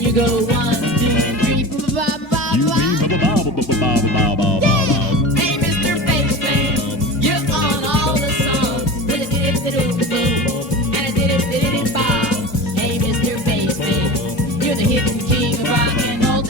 You go 1, 2, and 3, ba ba ba ba. Hey, Mr. Bassman, you're on all the songs with a dip-a-doop-a-boom and a dip-a-dip-a-bob. Hey, Mr. Bassman, you're the hidden king of rock and roll.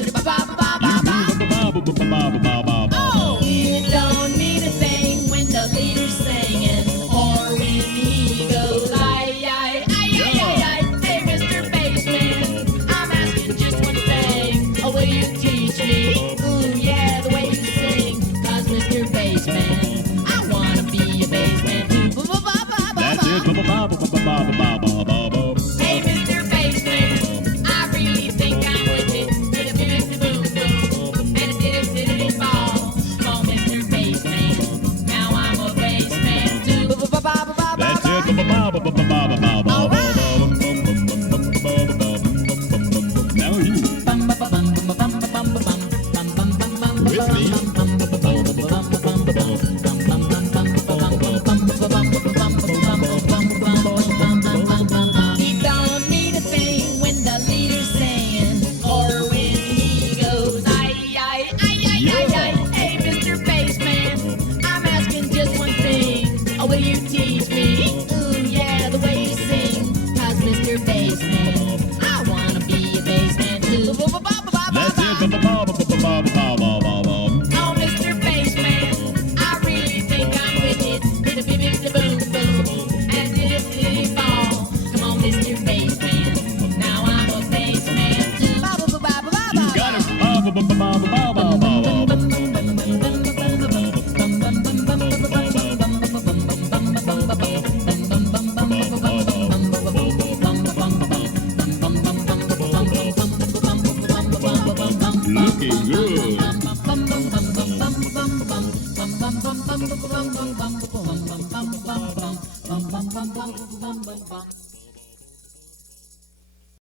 Oh, you don't mean a thing when the leader's singing or when he goes ay ay ay ay ay ay. Hey, Mr. Bassman, I'm asking just one thing. Oh, will you teach me? Ooh, yeah, the way you sing. 'Cause Mr. Bassman, I wanna be a bassman too. That's it. Hey, Mr. Bassman, I really think I'm with it. Boom boom and a diddy ball. Come on, Mr. Bassman, now I'm a bassman too. That's it. All right. Now you with me. He don't mean a thing when the leader's singing or when he goes ay ay ay ay ay ay. Hey, Mr. Bassman, I'm asking just one thing. Oh, will you teach me? Ooh, yeah, the way you sing. 'Cause Mr. Bassman, I wanna be a bassman too. That's it. Oh, Mr. Bassman, I really think I'm with it. Boom boom and diddy ball. Come on, Mr. Bassman, now I'm a bassman too. You got it. Looking good.